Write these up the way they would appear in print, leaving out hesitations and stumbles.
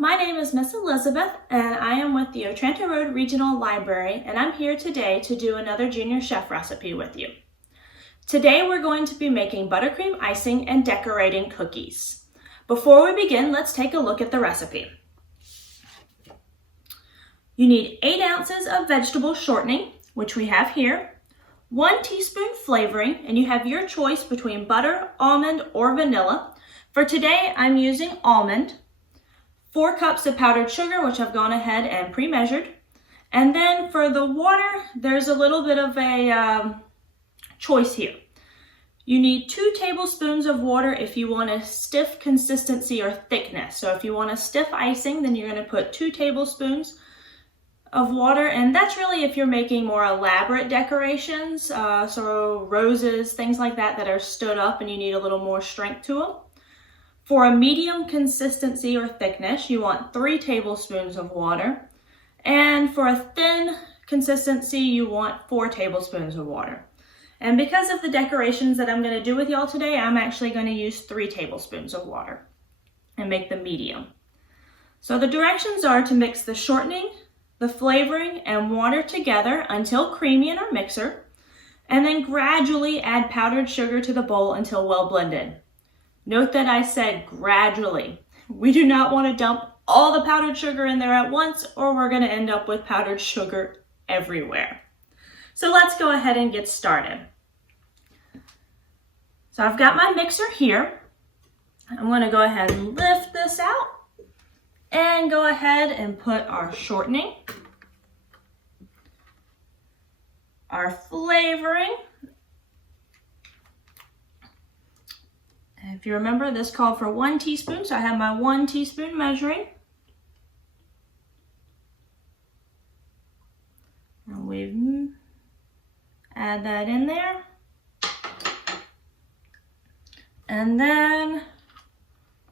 my name is Miss Elizabeth and I am with the Otranto Road Regional Library, and I'm here today to do another junior chef recipe with you. Today we're going to be making buttercream icing and decorating cookies. Before we begin, let's take a look at the recipe. You need 8 ounces of vegetable shortening, which we have here, 1 teaspoon flavoring, and you have your choice between butter, almond, or vanilla. For today, I'm using almond, 4 cups of powdered sugar, which I've gone ahead and pre-measured. And then for the water, there's a little bit of a choice here. You need 2 tablespoons of water if you want a stiff consistency or thickness. So if you want a stiff icing, then you're going to put 2 tablespoons of water, and that's really if you're making more elaborate decorations, so roses, things like that that are stood up and you need a little more strength to them. For a medium consistency or thickness, you want 3 tablespoons of water, and for a thin consistency, you want 4 tablespoons of water. And because of the decorations that I'm going to do with y'all today, I'm actually going to use 3 tablespoons of water and make them medium. So the directions are to mix the shortening, the flavoring, and water together until creamy in our mixer, and then gradually add powdered sugar to the bowl until well blended. Note that I said gradually. We do not want to dump all the powdered sugar in there at once, or we're going to end up with powdered sugar everywhere. So let's go ahead and get started. So I've got my mixer here. I'm going to go ahead and lift this out and go ahead and put our shortening, our flavoring. If you remember, this called for 1 teaspoon, so I have my 1 teaspoon measuring. And we add that in there. And then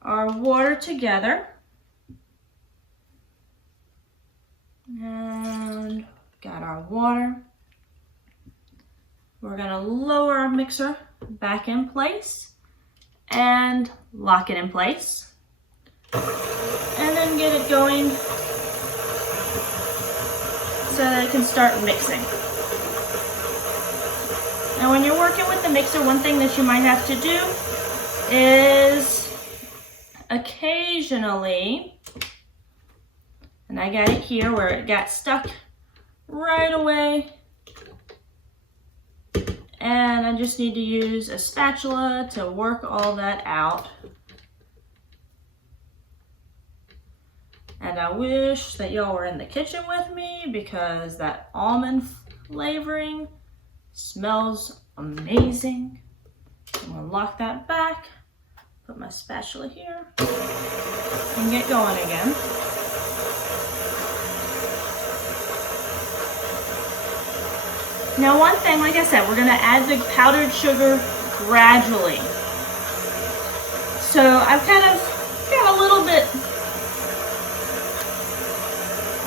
our water together. And got our water. We're going to lower our mixer back in place and lock it in place, and then get it going so that it can start mixing. Now when you're working with the mixer, one thing that you might have to do is occasionally, and I got it here where it got stuck right away, and I just need to use a spatula to work all that out. And I wish that y'all were in the kitchen with me, because that almond flavoring smells amazing. I'm gonna lock that back, put my spatula here, and get going again. Now one thing, like I said, we're going to add the powdered sugar gradually. So I've kind of got a little bit,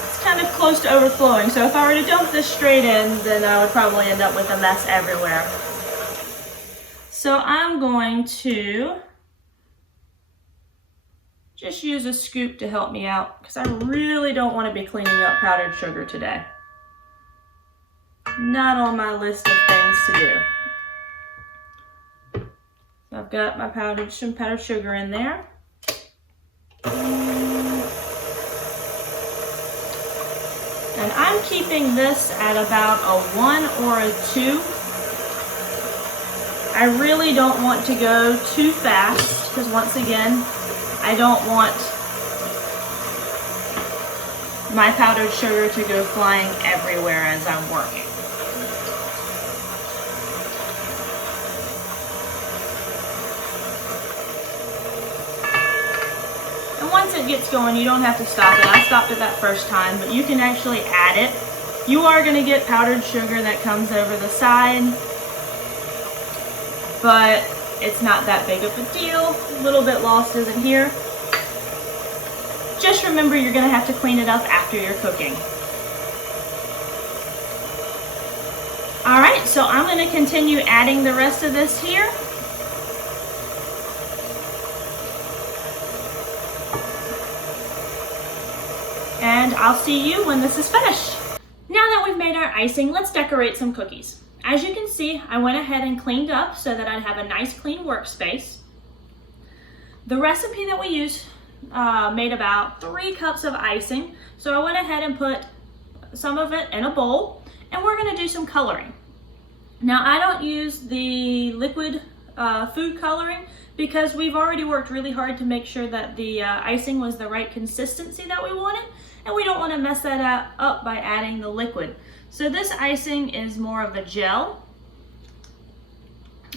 it's kind of close to overflowing. So if I were to dump this straight in, then I would probably end up with a mess everywhere. So I'm going to just use a scoop to help me out, because I really don't want to be cleaning up powdered sugar today. Not on my list of things to do. So I've got my powdered sugar in there. And I'm keeping this at about a 1 or a 2. I really don't want to go too fast, because once again, I don't want my powdered sugar to go flying everywhere as I'm working. Once it gets going, you don't have to stop it. I stopped it that first time, but you can actually add it. You are going to get powdered sugar that comes over the side, but it's not that big of a deal. A little bit lost isn't here. Just remember, you're going to have to clean it up after you're cooking. Alright, so I'm going to continue adding the rest of this here. and I'll see you when this is finished. Now that we've made our icing, let's decorate some cookies. As you can see, I went ahead and cleaned up so that I'd have a nice clean workspace. The recipe that we used made about 3 cups of icing, so I went ahead and put some of it in a bowl, and we're going to do some coloring. Now, I don't use the liquid food coloring because we've already worked really hard to make sure that the icing was the right consistency that we wanted, and we don't want to mess that up by adding the liquid. So this icing is more of a gel,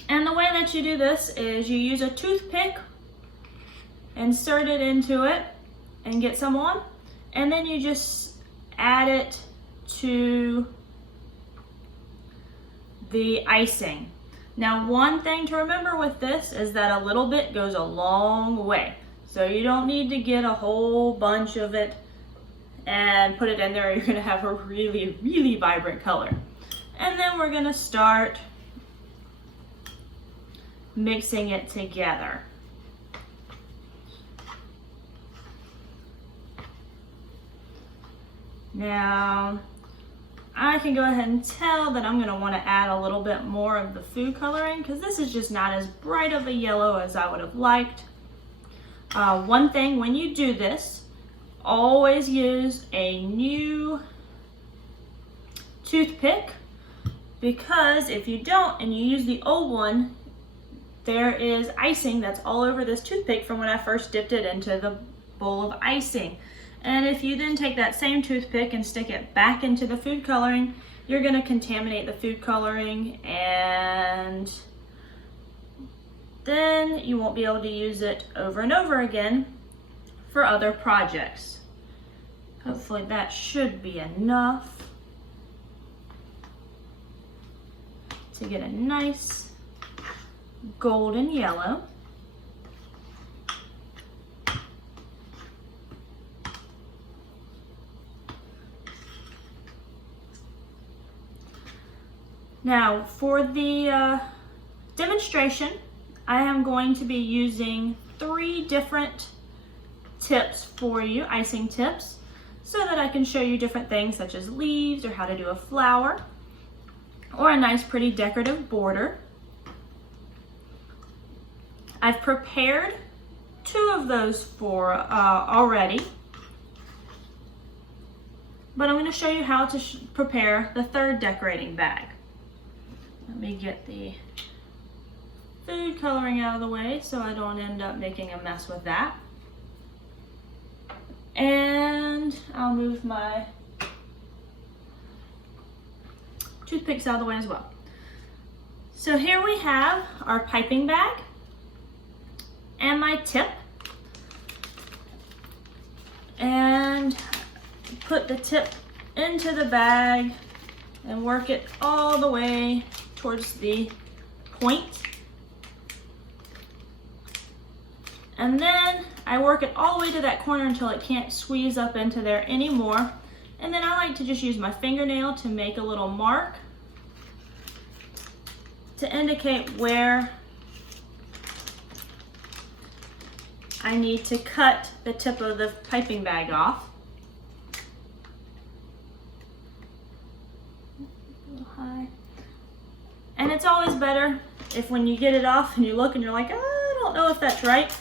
and the way that you do this is you use a toothpick, insert it into it and get some on, and then you just add it to the icing. Now, one thing to remember with this is that a little bit goes a long way, so you don't need to get a whole bunch of it and put it in there, or you're going to have a really vibrant color. And then we're going to start mixing it together. Now, I can go ahead and tell that I'm going to want to add a little bit more of the food coloring because this is just not as bright of a yellow as I would have liked. One thing, when you do this, always use a new toothpick, because if you don't and you use the old one, there is icing that's all over this toothpick from when I first dipped it into the bowl of icing. And if you then take that same toothpick and stick it back into the food coloring, you're going to contaminate the food coloring, and then you won't be able to use it over and over again for other projects. Hopefully that should be enough to get a nice golden yellow. Now, for the demonstration, I am going to be using 3 different tips for you, icing tips, so that I can show you different things such as leaves, or how to do a flower, or a nice pretty decorative border. I've prepared 2 of those for already, but I'm going to show you how to prepare the 3rd decorating bag. Let me get the food coloring out of the way so I don't end up making a mess with that. And I'll move my toothpicks out of the way as well. So here we have our piping bag and my tip. And put the tip into the bag and work it all the way towards the point. And then I work it all the way to that corner until it can't squeeze up into there anymore. And then I like to just use my fingernail to make a little mark to indicate where I need to cut the tip of the piping bag off. A little high. And it's always better if when you get it off and you look and you're like, I don't know if that's right,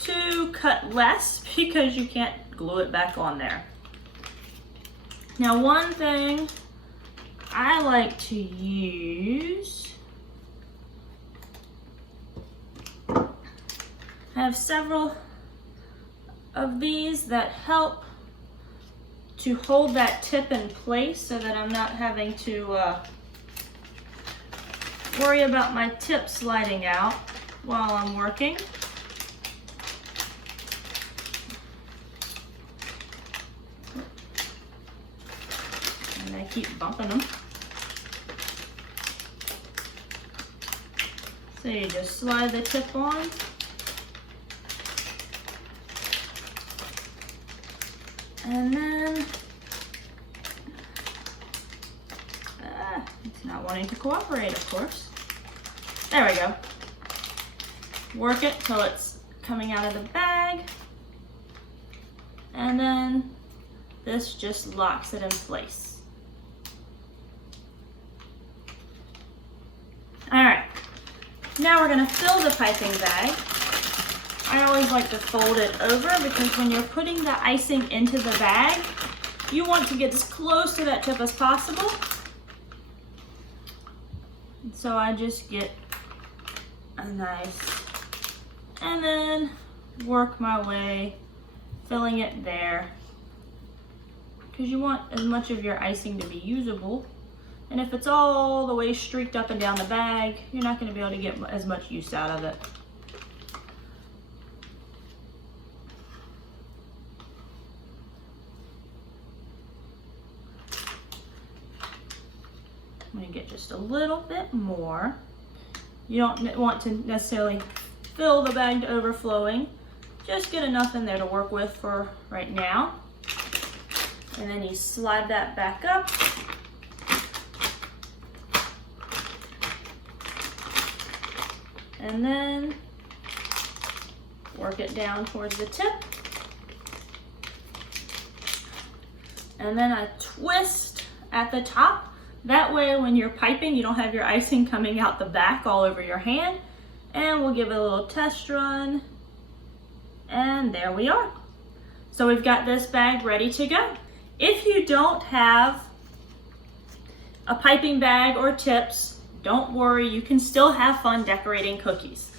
to cut less, because you can't glue it back on there. Now, one thing I like to use, I have several of these that help to hold that tip in place so that I'm not having to worry about my tip sliding out while I'm working. And I keep bumping them. So you just slide the tip on. And then it's not wanting to cooperate, of course. There we go. Work it till it's coming out of the bag. And and then this just locks it in place. All right, now we're gonna fill the piping bag. I always like to fold it over because when you're putting the icing into the bag, you want to get as close to that tip as possible. So I just get a nice, and then work my way, filling it there. Because you want as much of your icing to be usable. And if it's all the way streaked up and down the bag, you're not going to be able to get as much use out of it. I'm going to get just a little bit more. You don't want to necessarily fill the bag to overflowing. Just get enough in there to work with for right now. And then you slide that back up. And then work it down towards the tip. And then I twist at the top. That way when you're piping, you don't have your icing coming out the back all over your hand. And we'll give it a little test run. And there we are. So we've got this bag ready to go. If you don't have a piping bag or tips, don't worry, you can still have fun decorating cookies.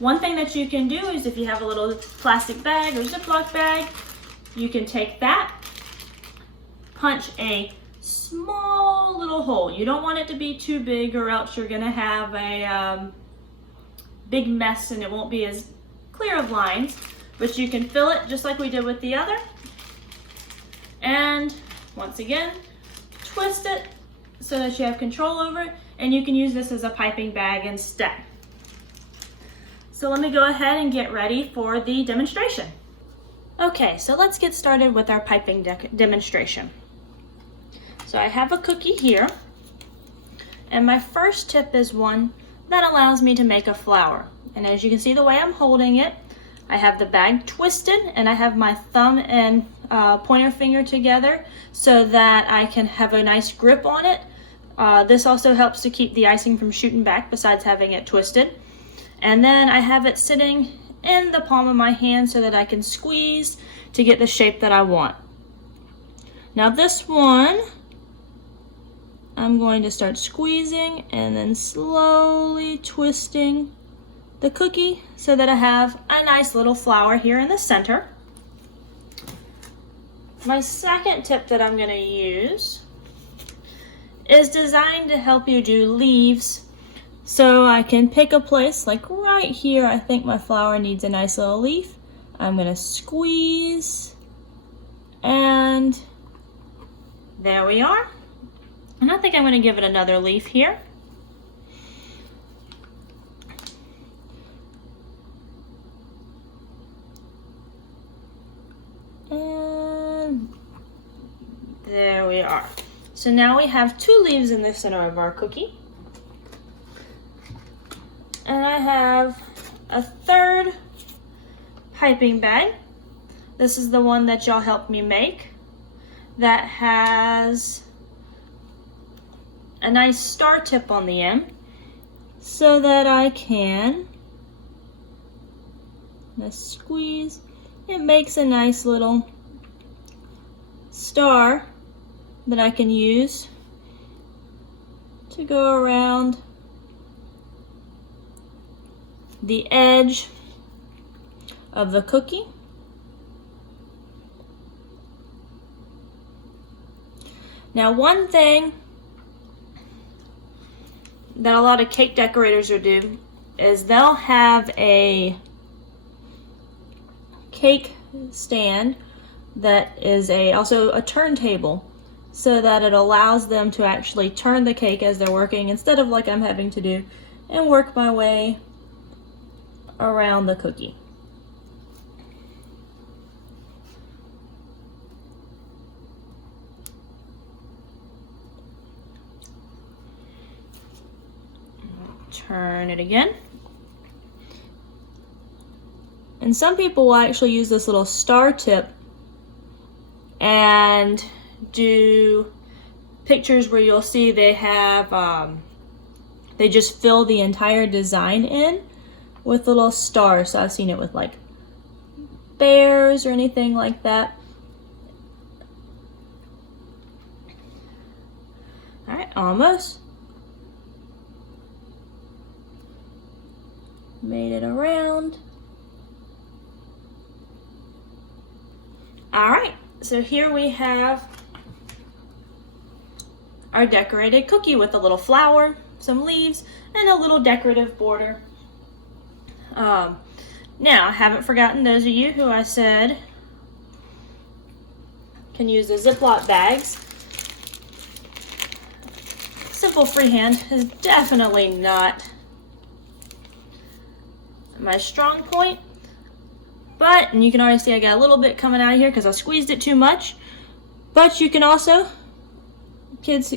One thing that you can do is if you have a little plastic bag or Ziploc bag, you can take that, punch a small little hole. You don't want it to be too big or else you're gonna have a big mess and it won't be as clear of lines, but you can fill it just like we did with the other. And once again, twist it so that you have control over it, and you can use this as a piping bag instead. So let me go ahead and get ready for the demonstration. Okay, so let's get started with our piping demonstration. So I have a cookie here, and my first tip is one that allows me to make a flower. And as you can see the way I'm holding it, I have the bag twisted and I have my thumb and pointer finger together so that I can have a nice grip on it. This also helps to keep the icing from shooting back besides having it twisted. And then I have it sitting in the palm of my hand so that I can squeeze to get the shape that I want. Now this one, I'm going to start squeezing and then slowly twisting the cookie so that I have a nice little flower here in the center. My second tip that I'm going to use is designed to help you do leaves. So I can pick a place like right here. I think my flower needs a nice little leaf. I'm going to squeeze, and there we are. And I think I'm going to give it another leaf here. And there we are. So now we have 2 leaves in the center of our cookie. And I have a third piping bag. This is the one that y'all helped me make, that has a nice star tip on the end so that I can just squeeze. It makes a nice little star that I can use to go around the edge of the cookie. Now, one thing that a lot of cake decorators will do is they'll have a cake stand that is also a turntable, so that it allows them to actually turn the cake as they're working instead of like I'm having to do, and work my way around the cookie. Turn it again. And some people will actually use this little star tip and do pictures where you'll see they have, they just fill the entire design in with little stars. So I've seen it with like bears or anything like that. All right, almost. Made it around. All right, so here we have our decorated cookie with a little flower, some leaves, and a little decorative border. Now, I haven't forgotten those of you who I said can use the Ziploc bags. Simple freehand is definitely not my strong point, but, and you can already see I got a little bit coming out of here because I squeezed it too much, but you can also, kids,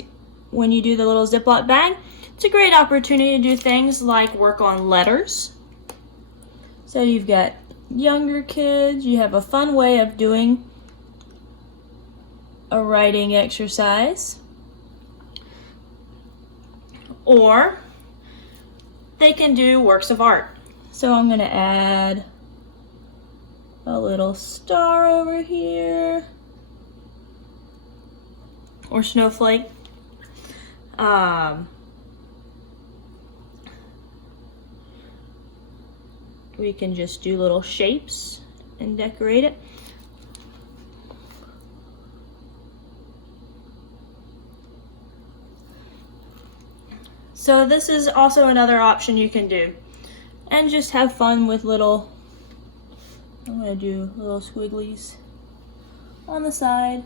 when you do the little Ziploc bag, it's a great opportunity to do things like work on letters. So you've got younger kids, you have a fun way of doing a writing exercise. Or they can do works of art. So I'm going to add a little star over here, or snowflake. We can just do little shapes and decorate it. So this is also another option you can do. And just have fun with little, I'm going to do little squigglies on the side.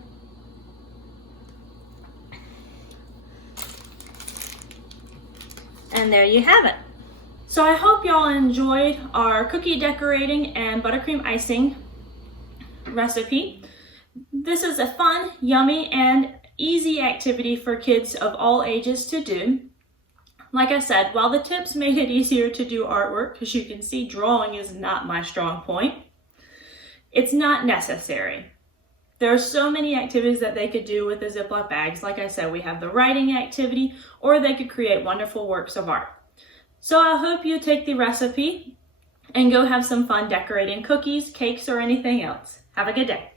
And there you have it. So I hope y'all enjoyed our cookie decorating and buttercream icing recipe. This is a fun, yummy, and easy activity for kids of all ages to do. Like I said, while the tips made it easier to do artwork, because you can see drawing is not my strong point, it's not necessary. There are so many activities that they could do with the Ziploc bags. Like I said, we have the writing activity, or they could create wonderful works of art. So I hope you take the recipe and go have some fun decorating cookies, cakes, or anything else. Have a good day.